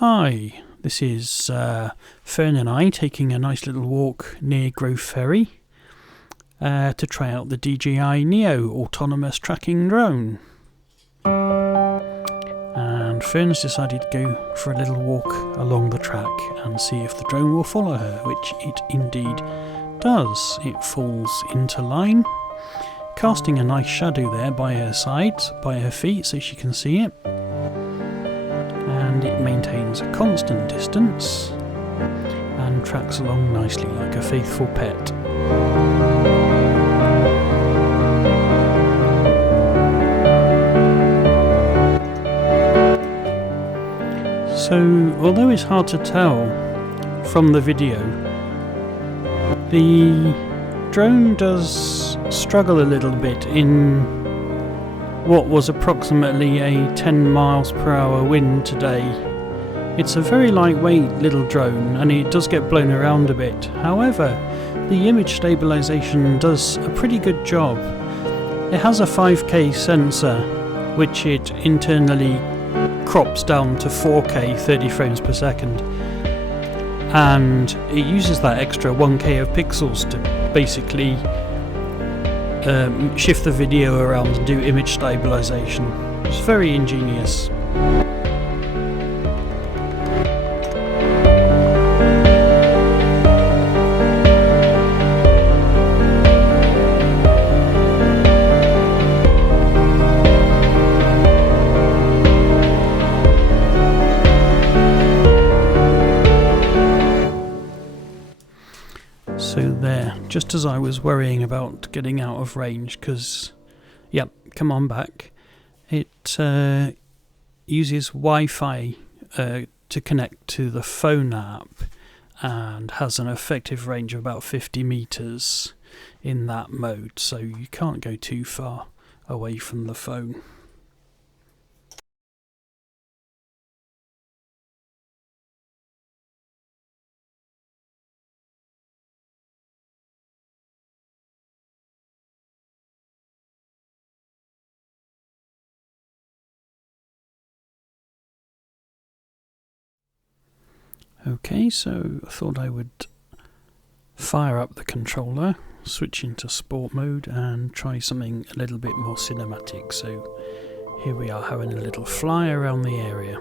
Hi, this is Fern and I taking a nice little walk near Grove Ferry to try out the DJI Neo autonomous tracking drone. And Fern's decided to go for a little walk along the track and see if the drone will follow her, which it indeed does. It falls into line, casting a nice shadow there by her side, by her feet, so she can see it. And it maintains a constant distance and tracks along nicely like a faithful pet. So, although it's hard to tell from the video, the drone does struggle a little bit in what was approximately a 10 miles per hour wind today. It's a very lightweight little drone and it does get blown around a bit. However, the image stabilization does a pretty good job. It has a 5K sensor which it internally crops down to 4K 30 frames per second, and it uses that extra 1K of pixels to basically shift the video around and do image stabilization. It's very ingenious. So there, just as I was worrying about getting out of range, because, yep, come on back, it uses Wi-Fi to connect to the phone app and has an effective range of about 50 meters in that mode, so you can't go too far away from the phone. Okay, so I thought I would fire up the controller, switch into sport mode and try something a little bit more cinematic. So here we are having a little fly around the area.